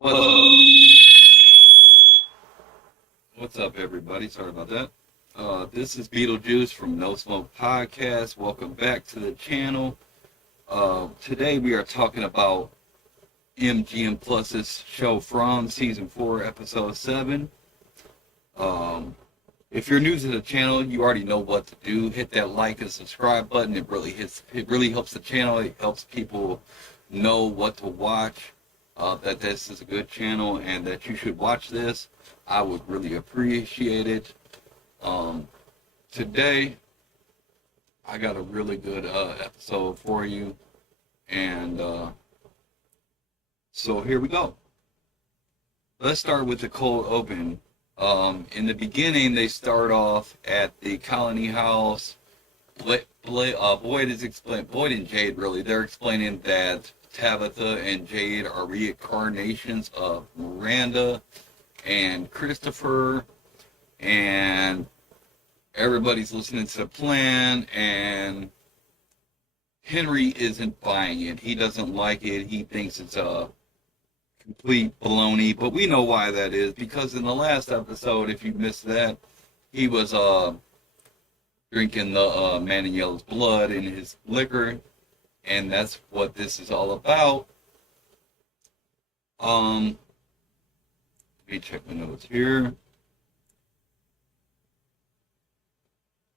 What's up? What's up, everybody? Sorry about that. This is Beetlejuice from No Smoke Podcast. Welcome back to the channel. Today we are talking about MGM Plus's show From Season 4, Episode 7. If you're new to the channel, you already know what to do. Hit that like and subscribe button. It really helps the channel. It helps people know what to watch. That this is a good channel and that you should watch this. I would really appreciate it. Today, I got a really good episode for you. And so here we go. Let's start with the cold open. In the beginning, they start off at the Colony House. Boyd and Jade, really, they're explaining that Tabitha and Jade are reincarnations of Miranda and Christopher, and everybody's listening to the plan, and Henry isn't buying it. He doesn't like it. He thinks it's a complete baloney, but we know why that is, because in the last episode, if you missed that, he was drinking the man in yellow's blood in his liquor, and that's what this is all about. Let me check my notes here.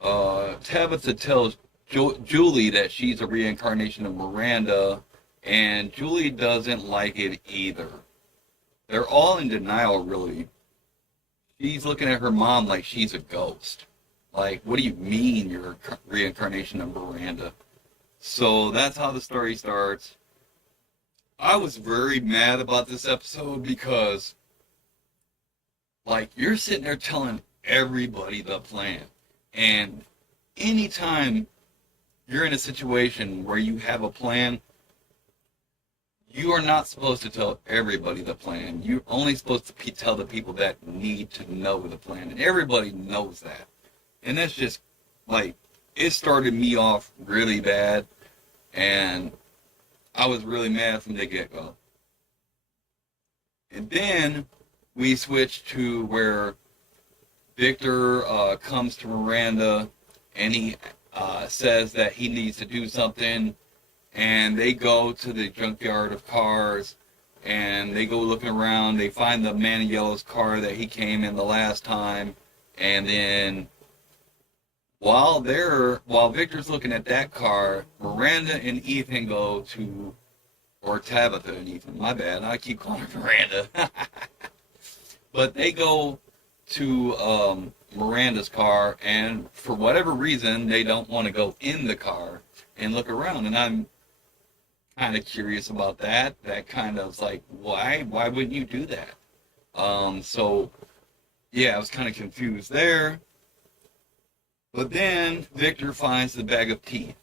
Tabitha tells Julie that she's a reincarnation of Miranda, and Julie doesn't like it either. They're all in denial, really. She's looking at her mom like she's a ghost. Like, what do you mean you're a reincarnation of Miranda? So that's how the story starts. I was very mad about this episode because, like, you're sitting there telling everybody the plan. And anytime you're in a situation where you have a plan, you are not supposed to tell everybody the plan. You're only supposed to tell the people that need to know the plan. And everybody knows that. And that's just, like, it started me off really bad. And I was really mad from the get-go. And then we switched to where Victor comes to Miranda, and he says that he needs to do something. And they go to the junkyard of cars, and they go looking around. They find the man in yellow's car that he came in the last time. And then while Victor's looking at that car, Miranda and Ethan go to, or Tabitha and Ethan, my bad, I keep calling her Miranda. But they go to Miranda's car, and for whatever reason, they don't want to go in the car and look around. And I'm kind of curious about that. That kind of like, why wouldn't you do that? So, yeah, I was kind of confused there. But then Victor finds the bag of teeth.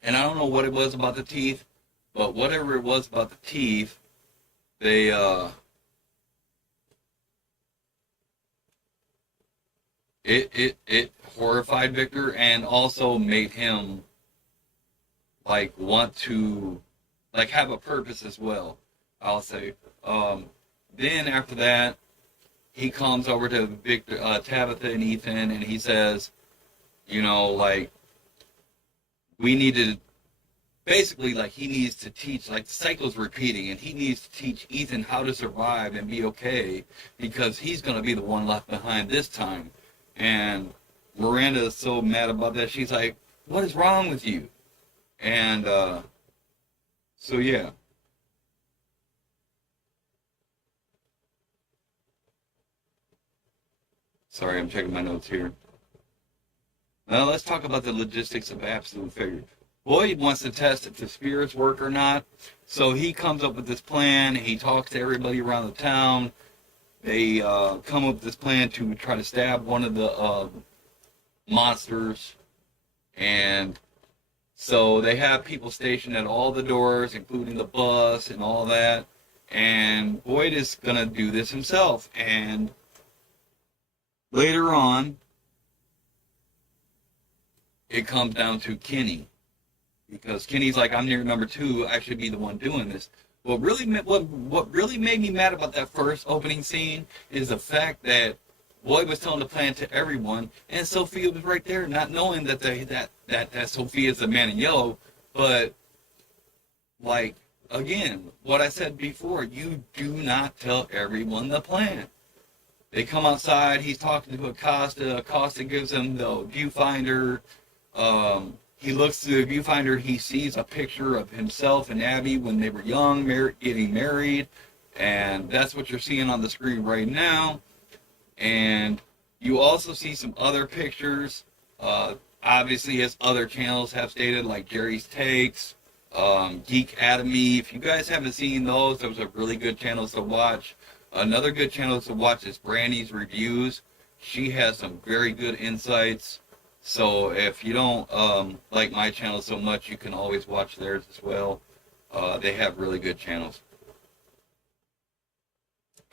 And I don't know what it was about the teeth, but whatever it was about the teeth, they, it horrified Victor and also made him, like, want to, like, have a purpose as well, I'll say. Then after that, he comes over to Victor, Tabitha and Ethan, and he says, you know, like, we need to, basically, like, he needs to teach, like, the cycle's repeating, and he needs to teach Ethan how to survive and be okay, because he's going to be the one left behind this time. And Miranda is so mad about that, she's like, what is wrong with you? And, so yeah. Sorry, I'm checking my notes here. Now let's talk about the logistics of absolute failure. Boyd wants to test if the spirits work or not, so he comes up with this plan. He talks to everybody around the town. They come up with this plan to try to stab one of the monsters, and so they have people stationed at all the doors, including the bus and all that, and Boyd is going to do this himself. And later on, it comes down to Kenny, because Kenny's like, I'm near number 2, I should be the one doing this. what really made me mad about that first opening scene is the fact that Boyd was telling the plan to everyone, and Sophia was right there, not knowing that Sophia is the man in yellow. But like again, what I said before, you do not tell everyone the plan. They come outside. He's talking to Acosta. Acosta gives him the viewfinder. He looks through the viewfinder. He sees a picture of himself and Abby when they were young, getting married, and that's what you're seeing on the screen right now. And you also see some other pictures. Obviously, as other channels have stated, like Jerry's Takes, Geek Atomy. If you guys haven't seen those are really good channels to watch. Another good channel to watch is Brandy's Reviews. She has some very good insights. So if you don't like my channel so much, you can always watch theirs as well. They have really good channels.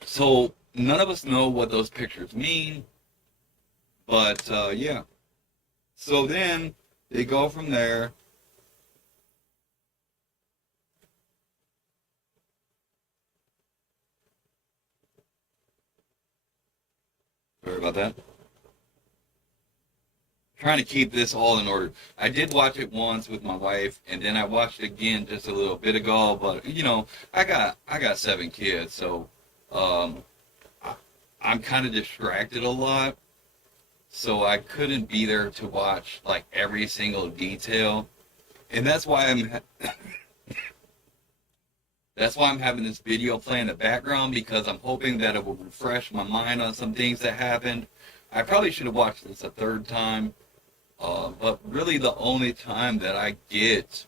So none of us know what those pictures mean. But yeah. So then they go from there. Sorry about that. Trying to keep this all in order. I did watch it once with my wife, and then I watched it again just a little bit ago. But you know, I got 7 kids, so I'm kind of distracted a lot, so I couldn't be there to watch like every single detail, and that's why I'm having this video play in the background, because I'm hoping that it will refresh my mind on some things that happened. I probably should have watched this a third time, but really the only time that I get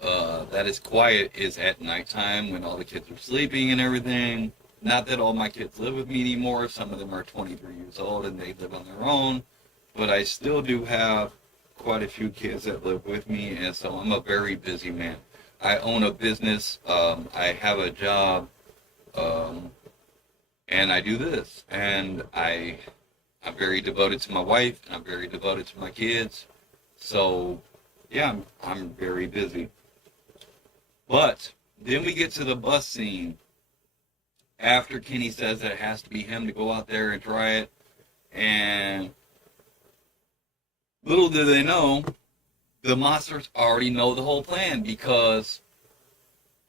that is quiet is at nighttime when all the kids are sleeping and everything. Not that all my kids live with me anymore. Some of them are 23 years old and they live on their own, but I still do have quite a few kids that live with me, and so I'm a very busy man. I own a business, I have a job, and I do this, and I'm very devoted to my wife, and I'm very devoted to my kids, so yeah, I'm very busy. But then we get to the bus scene, after Kenny says that it has to be him to go out there and try it, and little do they know, the monsters already know the whole plan, because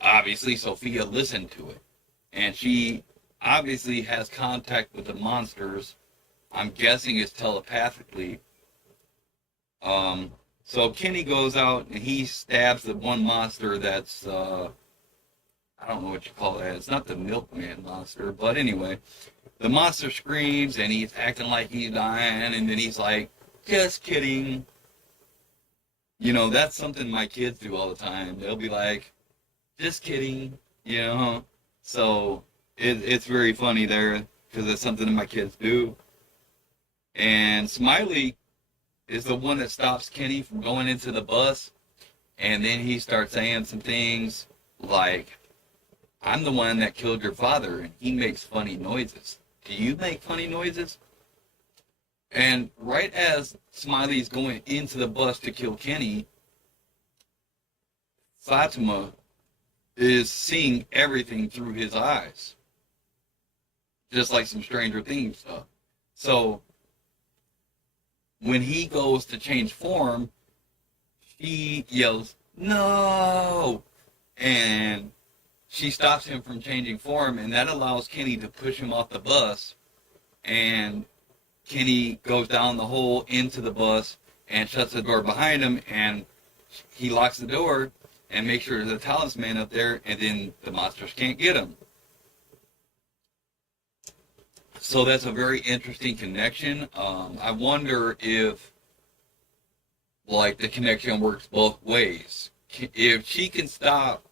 obviously Sophia listened to it. And she obviously has contact with the monsters. I'm guessing it's telepathically. So Kenny goes out and he stabs the one monster that's, I don't know what you call that. It's not the Milkman monster, but anyway. The monster screams and he's acting like he's dying, and then he's like, just kidding. You know, that's something my kids do all the time. They'll be like, just kidding, you know. So it's very funny there, because it's something that my kids do. And Smiley is the one that stops Kenny from going into the bus. And then he starts saying some things like, I'm the one that killed your father, and he makes funny noises. Do you make funny noises? And right as Smiley's going into the bus to kill Kenny, Fatima is seeing everything through his eyes. Just like some Stranger Things stuff. So, when he goes to change form, she yells, no! And she stops him from changing form, and that allows Kenny to push him off the bus, and Kenny goes down the hole into the bus and shuts the door behind him, and he locks the door and makes sure there's a talisman up there, and then the monsters can't get him. So that's a very interesting connection. I wonder if, like, the connection works both ways. If she can stop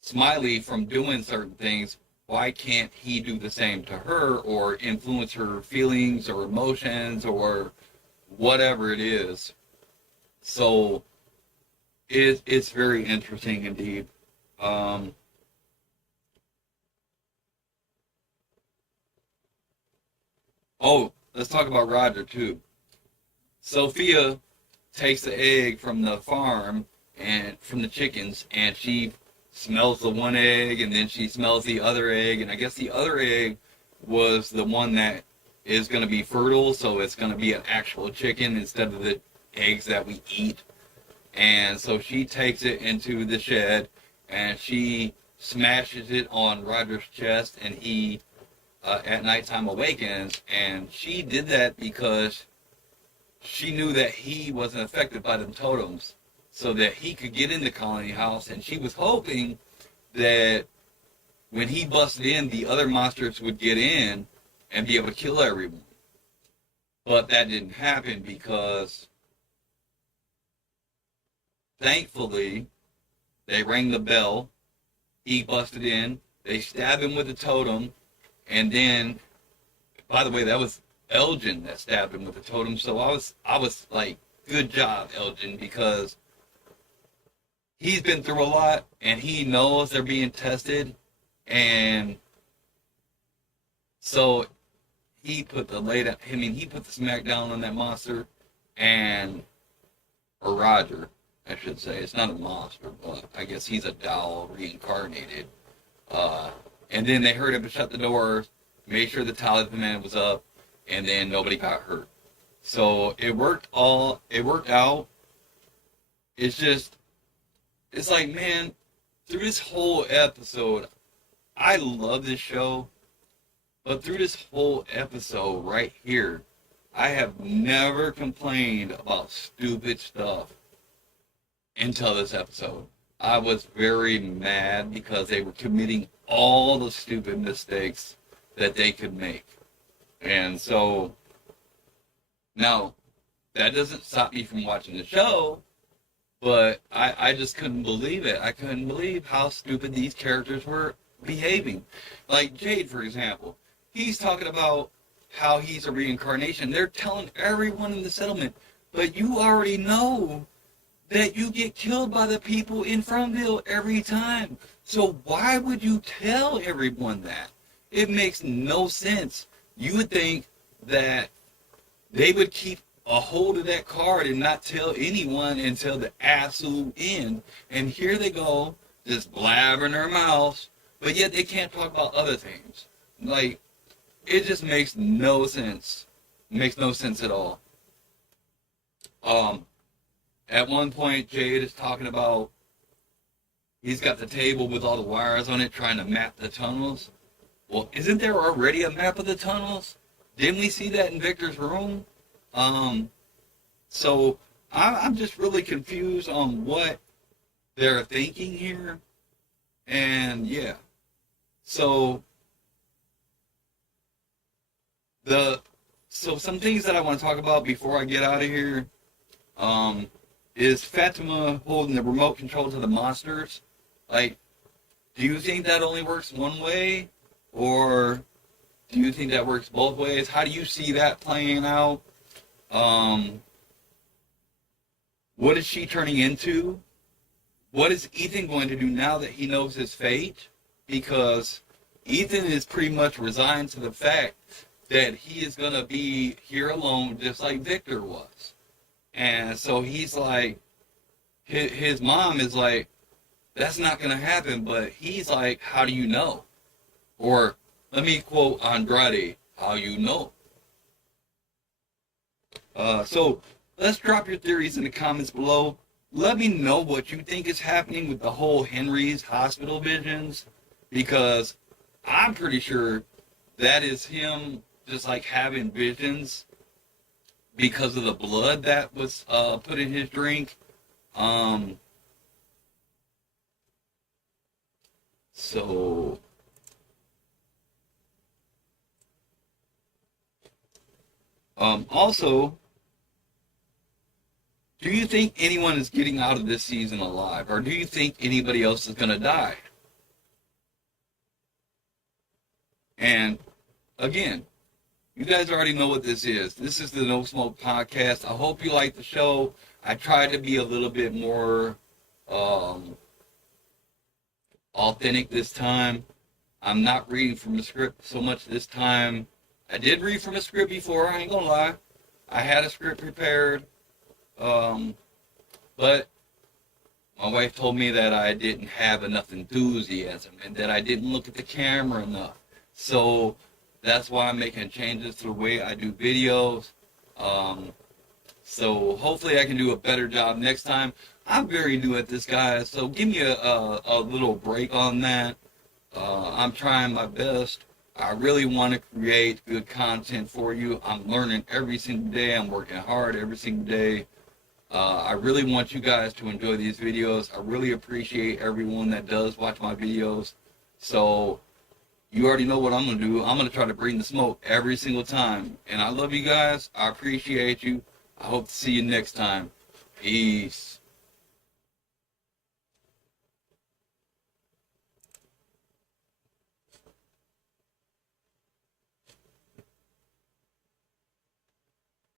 Smiley from doing certain things, why can't he do the same to her, or influence her feelings or emotions or whatever it is? So it's very interesting indeed. Oh, let's talk about Roger too. Sophia takes the egg from the farm and from the chickens, and she smells the one egg, and then she smells the other egg, and I guess the other egg was the one that is going to be fertile, so it's going to be an actual chicken instead of the eggs that we eat. And so she takes it into the shed, and she smashes it on Roger's chest, and he, at nighttime, awakens. And she did that because she knew that he wasn't affected by them totems, so that he could get into Colony House, and she was hoping that when he busted in, the other monsters would get in and be able to kill everyone. But that didn't happen because, thankfully, they rang the bell, he busted in, they stabbed him with the totem, and then, by the way, that was Elgin that stabbed him with the totem, so I was like, good job, Elgin, because he's been through a lot, and he knows they're being tested, and so he put the smackdown on that monster, or Roger, I should say. It's not a monster, but I guess he's a doll reincarnated. And then they heard him shut the doors, made sure the talisman was up, and then nobody got hurt. So it worked out. It's like, man, through this whole episode, I love this show, but through this whole episode right here, I have never complained about stupid stuff until this episode. I was very mad because they were committing all the stupid mistakes that they could make. And so, now, that doesn't stop me from watching the show, but I just couldn't believe it. I couldn't believe how stupid these characters were behaving. Like Jade, for example. He's talking about how he's a reincarnation. They're telling everyone in the settlement, but you already know that you get killed by the people in Fromville every time. So why would you tell everyone that? It makes no sense. You would think that they would keep a hold of that card and not tell anyone until the absolute end. And here they go, just blabbering their mouths, but yet they can't talk about other things. Like, it just makes no sense. It makes no sense at all. At one point, Jade is talking about he's got the table with all the wires on it trying to map the tunnels. Well, isn't there already a map of the tunnels? Didn't we see that in Victor's room? So I'm just really confused on what they're thinking here. And yeah. So some things that I want to talk about before I get out of here, is Fatima holding the remote control to the monsters. Like, do you think that only works one way? Or do you think that works both ways? How do you see that playing out? What is she turning into? What is Ethan going to do now that he knows his fate? Because Ethan is pretty much resigned to the fact that he is going to be here alone just like Victor was. And so he's like, his mom is like, that's not going to happen, but he's like, how do you know? Or, let me quote Andrade, how you know? So, let's drop your theories in the comments below. Let me know what you think is happening with the whole Henry's hospital visions, because I'm pretty sure that is him just like having visions because of the blood that was put in his drink. Also, do you think anyone is getting out of this season alive, or do you think anybody else is going to die? And again, you guys already know what this is. This is the No Smoke Podcast. I hope you like the show. I tried to be a little bit more authentic this time. I'm not reading from a script so much this time. I did read from a script before, I ain't gonna lie. I had a script prepared. But My wife told me that I didn't have enough enthusiasm and that I didn't look at the camera enough. So that's why I'm making changes to the way I do videos. So hopefully I can do a better job next time. I'm very new at this, guys, so give me a little break on that. I'm trying my best. I really want to create good content for you. I'm learning every single day. I'm working hard every single day. I really want you guys to enjoy these videos. I really appreciate everyone that does watch my videos. So you already know what I'm going to do. I'm going to try to bring the smoke every single time. And I love you guys. I appreciate you. I hope to see you next time. Peace.